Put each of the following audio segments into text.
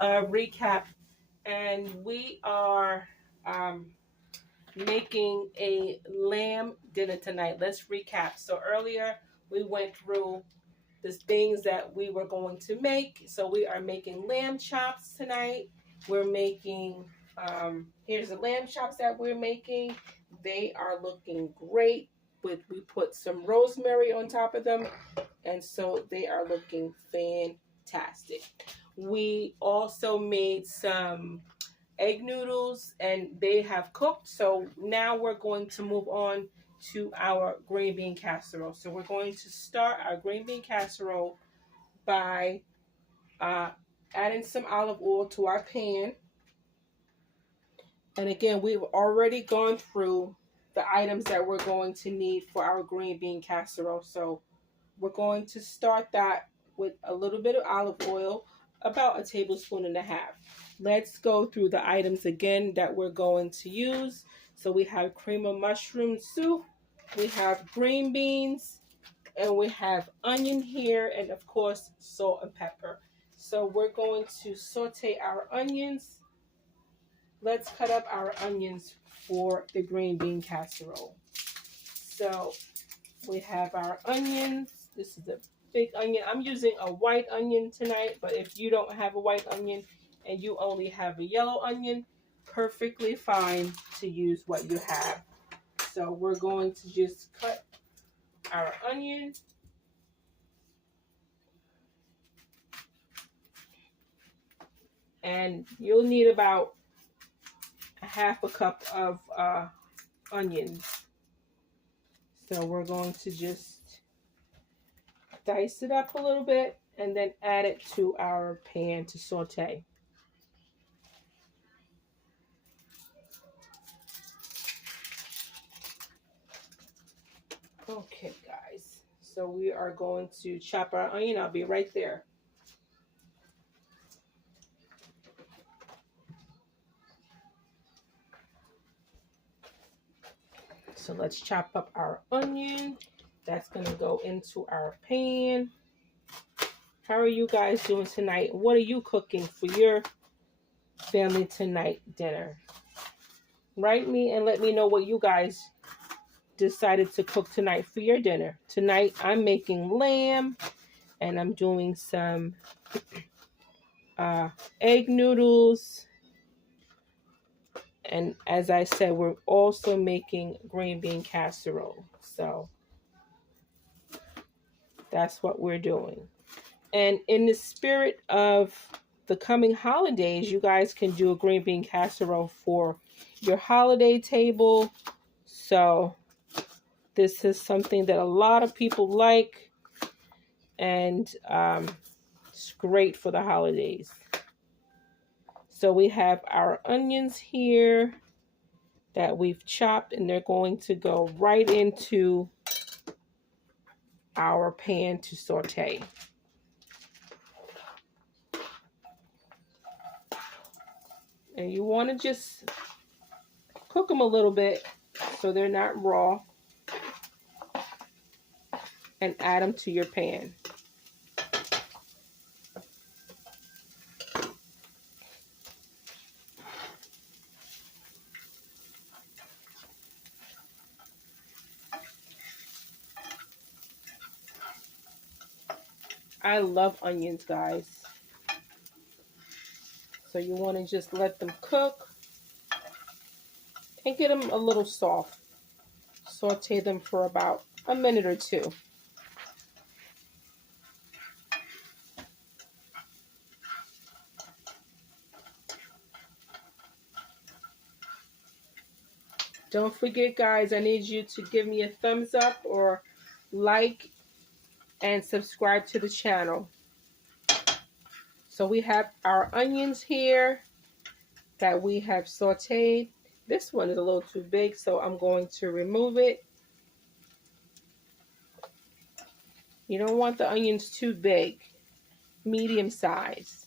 recap, and we are making a lamb dinner tonight. Let's recap. So earlier we went through the things that we were going to make. So we are making lamb chops tonight. We're making, here's the lamb chops that we're making. They are looking great. We put some rosemary on top of them, and so they are looking fantastic. We also made some egg noodles, and they have cooked. So now we're going to move on to our green bean casserole. So we're going to start our green bean casserole by adding some olive oil to our pan. And again, we've already gone through the items that we're going to need for our green bean casserole. So we're going to start that with a little bit of olive oil, about 1.5 tablespoons. Let's go through the items again that we're going to use. So we have cream of mushroom soup, we have green beans, and we have onion here, and of course salt and pepper. So we're going to saute our onions. Let's cut up our onions for the green bean casserole. So we have our onions. This is a big onion. I'm using a white onion tonight, but if you don't have a white onion and you only have a yellow onion, perfectly fine to use what you have. So we're going to just cut our onion. And you'll need about 1/2 cup of onions. So we're going to just dice it up a little bit and then add it to our pan to saute. Okay, guys. So we are going to chop our onion. I'll be right there. So let's chop up our onion. That's going to go into our pan. How are you guys doing tonight? What are you cooking for your family tonight dinner? Write me and let me know what you guys decided to cook tonight for your dinner. Tonight I'm making lamb, and I'm doing some egg noodles. And as I said, we're also making green bean casserole. So that's what we're doing. And in the spirit of the coming holidays, you guys can do a green bean casserole for your holiday table. So this is something that a lot of people like, and it's great for the holidays. So we have our onions here that we've chopped, and they're going to go right into our pan to saute. And you want to just cook them a little bit so they're not raw, and add them to your pan. I love onions, guys. So you want to just let them cook and get them a little soft. Saute them for about a minute or two. Don't forget, guys, I need you to give me a thumbs up or like and subscribe to the channel. So we have our onions here that we have sauteed. This one is a little too big, so I'm going to remove it. You don't want the onions too big, medium size.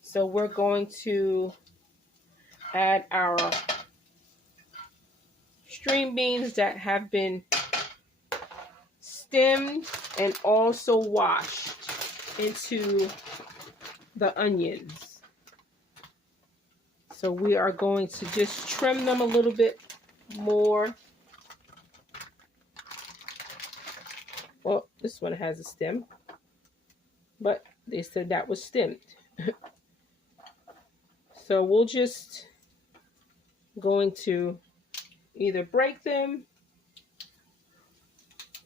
So we're going to add our string beans that have been stemmed and also washed into the onions. So we are going to just trim them a little bit more. Well, this one has a stem, but they said that was stemmed. So we'll just going to either break them,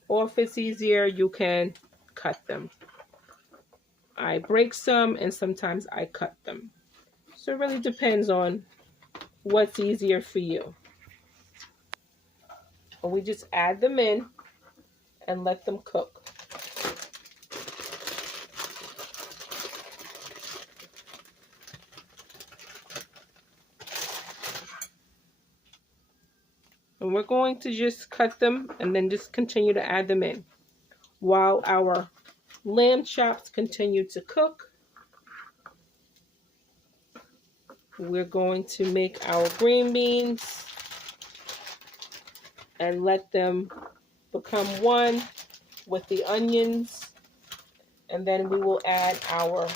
or if it's easier, you can cut them. I break some and sometimes I cut them. So it really depends on what's easier for you. And we just add them in and let them cook. And we're going to just cut them and then just continue to add them in while our lamb chops continue to cook. We're going to make our green beans and let them become one with the onions, and then we will add our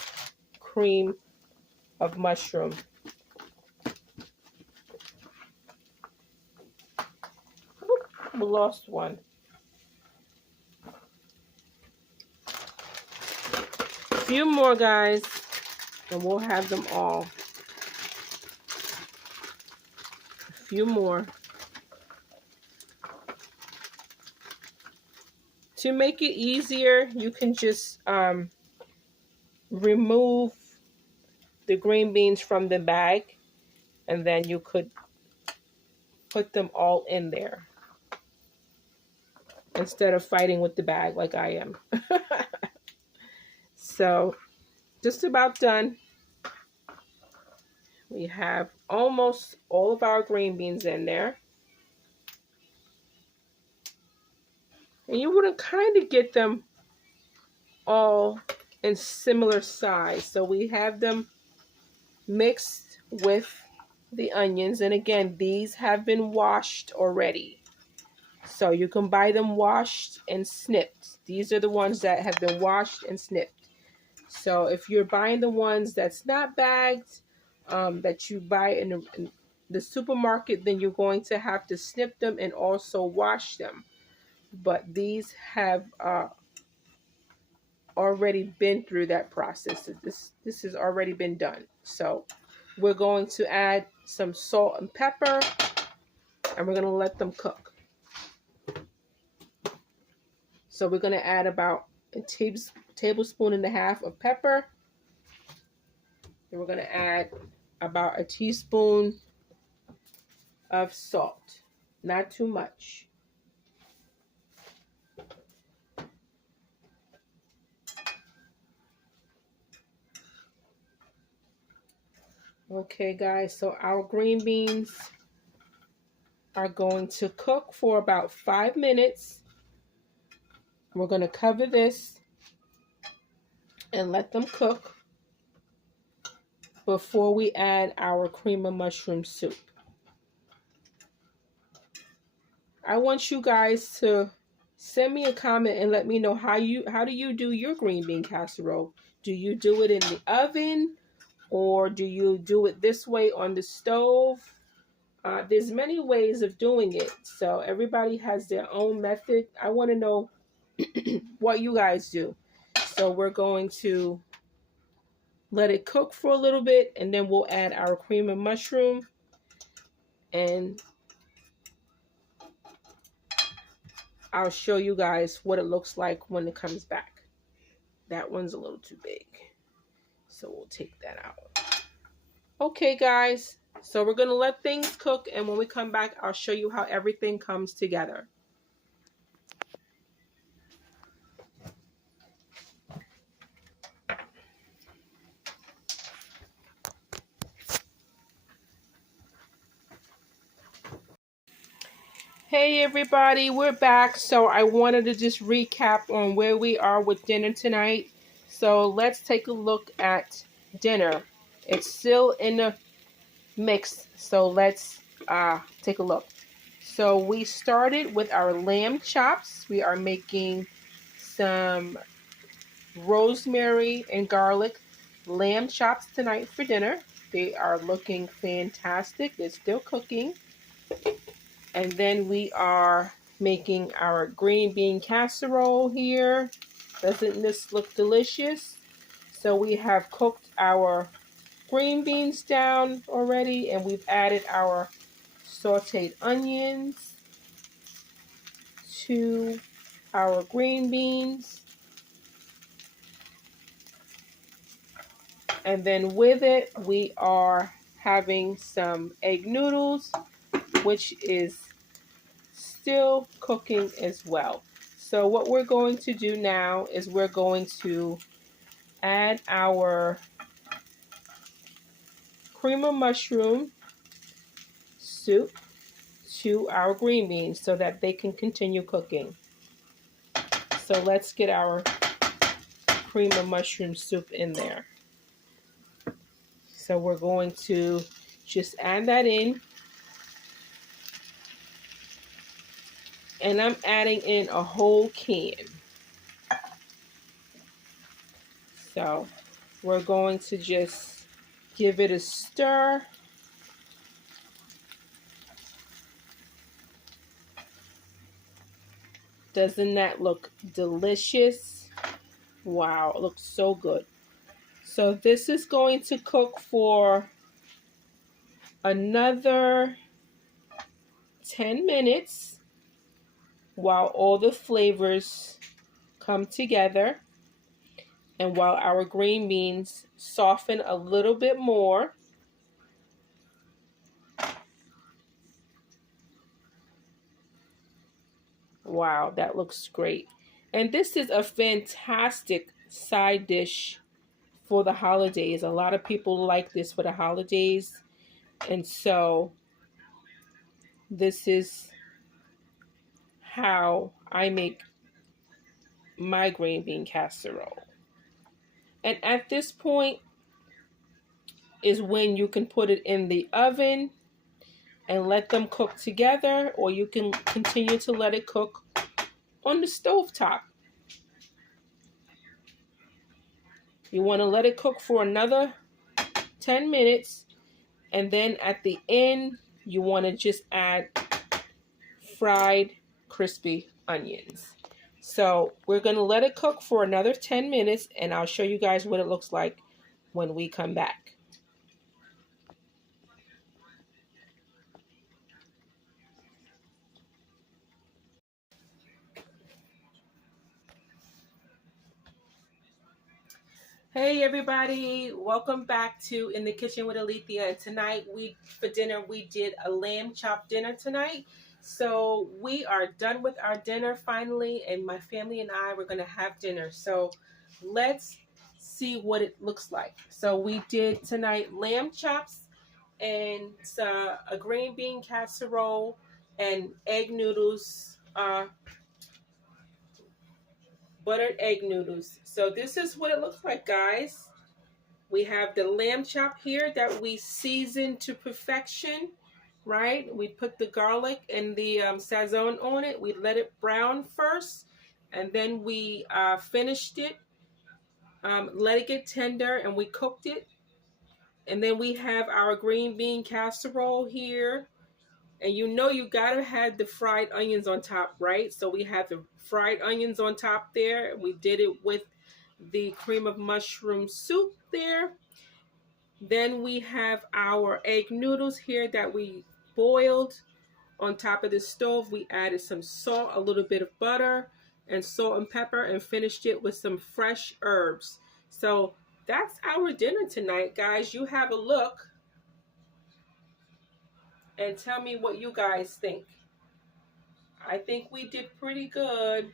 cream of mushroom. We lost one. A few more, guys, and we'll have them all. A few more. To make it easier, you can just remove the green beans from the bag, and then you could put them all in there instead of fighting with the bag like I am. So, just about done. We have almost all of our green beans in there. And you want to kind of get them all in similar size. So we have them mixed with the onions. And again, these have been washed already. So you can buy them washed and snipped. These are the ones that have been washed and snipped. So if you're buying the ones that's not bagged, that you buy in the supermarket, then you're going to have to snip them and also wash them. But these have already been through that process. This has already been done. So we're going to add some salt and pepper, and we're going to let them cook. So we're going to add about a tablespoon and a half of pepper. And we're going to add about a teaspoon of salt. Not too much. Okay, guys, so our green beans are going to cook for about 5 minutes. We're going to cover this and let them cook before we add our cream of mushroom soup. I want you guys to send me a comment and let me know how do you do your green bean casserole? Do you do it in the oven, or do you do it this way on the stove? There's many ways of doing it, so everybody has their own method. I want to know what you guys do. So we're going to let it cook for a little bit, and then we'll add our cream of mushroom, and I'll show you guys what it looks like when it comes back. That one's a little too big, so we'll take that out. Okay, guys, so we're going to let things cook, and when we come back, I'll show you how everything comes together. Hey everybody, we're back. So I wanted to just recap on where we are with dinner tonight. So let's take a look at dinner. It's still in the mix, so let's take a look. So we started with our lamb chops. We are making some rosemary and garlic lamb chops tonight for dinner. They are looking fantastic. They're still cooking. And then we are making our green bean casserole here. Doesn't this look delicious? So we have cooked our green beans down already, and we've added our sauteed onions to our green beans. And then with it, we are having some egg noodles, which is still cooking as well. So what we're going to do now is we're going to add our cream of mushroom soup to our green beans so that they can continue cooking. So let's get our cream of mushroom soup in there. So we're going to just add that in. And I'm adding in a whole can. So we're going to just give it a stir. Doesn't that look delicious? Wow, it looks so good. So this is going to cook for another 10 minutes while all the flavors come together and while our green beans soften a little bit more. Wow, that looks great. And this is a fantastic side dish for the holidays. A lot of people like this for the holidays. And so this is how I make my green bean casserole. And at this point is when you can put it in the oven and let them cook together, or you can continue to let it cook on the stovetop. You want to let it cook for another 10 minutes, and then at the end, you want to just add fried crispy onions. So we're going to let it cook for another 10 minutes, and I'll show you guys what it looks like when we come back. Hey everybody, welcome back to In the Kitchen with Alethea. And tonight for dinner we did a lamb chop dinner tonight. So we are done with our dinner finally, and my family and I were going to have dinner. So let's see what it looks like. So we did tonight lamb chops and a green bean casserole and egg noodles, buttered egg noodles. So this is what it looks like, guys. We have the lamb chop here that we seasoned to perfection, right? We put the garlic and the sazon on it. We let it brown first, and then we finished it, let it get tender, and we cooked it. And then we have our green bean casserole here. And you know you gotta have the fried onions on top, right? So we have the fried onions on top there. We did it with the cream of mushroom soup there. Then we have our egg noodles here that we boiled on top of the stove. We added some salt, a little bit of butter, and salt and pepper, and finished it with some fresh herbs. So that's our dinner tonight, guys. You have a look and tell me what you guys think. I think we did pretty good,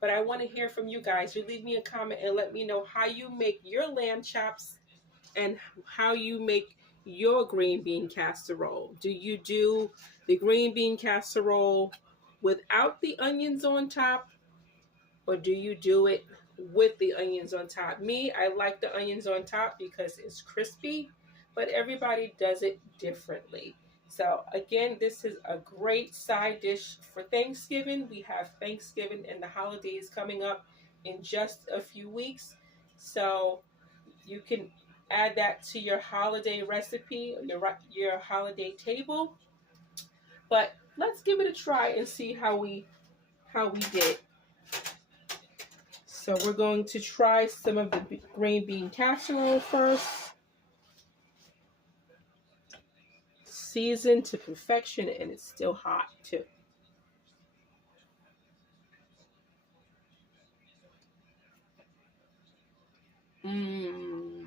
but I want to hear from you guys. You leave me a comment and let me know how you make your lamb chops and how you make your green bean casserole. Do you do the green bean casserole without the onions on top, or do you do it with the onions on top? Me, I like the onions on top because it's crispy, but everybody does it differently. So again, this is a great side dish for Thanksgiving. We have Thanksgiving and the holidays coming up in just a few weeks. So you can add that to your holiday recipe, your holiday table. But let's give it a try and see how we did. So we're going to try some of the green bean casserole first. Seasoned to perfection, and it's still hot too. Mmm,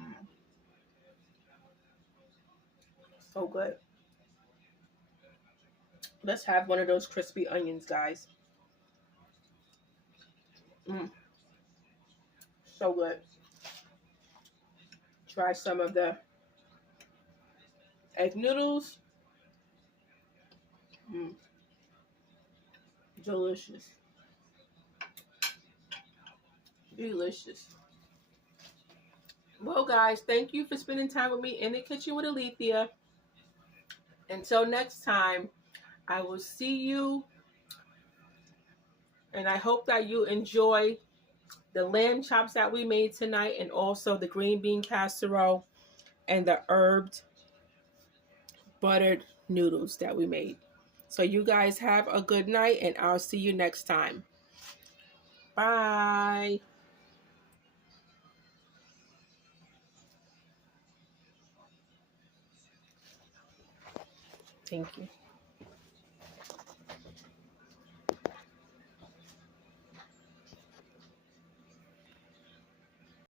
so good. Let's have one of those crispy onions, guys. Mmm, so good. Try some of the egg noodles. Mmm, delicious. Delicious. Well, guys, thank you for spending time with me in the kitchen with Alethea. Until next time, I will see you, and I hope that you enjoy the lamb chops that we made tonight, and also the green bean casserole and the herbed buttered noodles that we made. So you guys have a good night, and I'll see you next time. Bye. Thank you.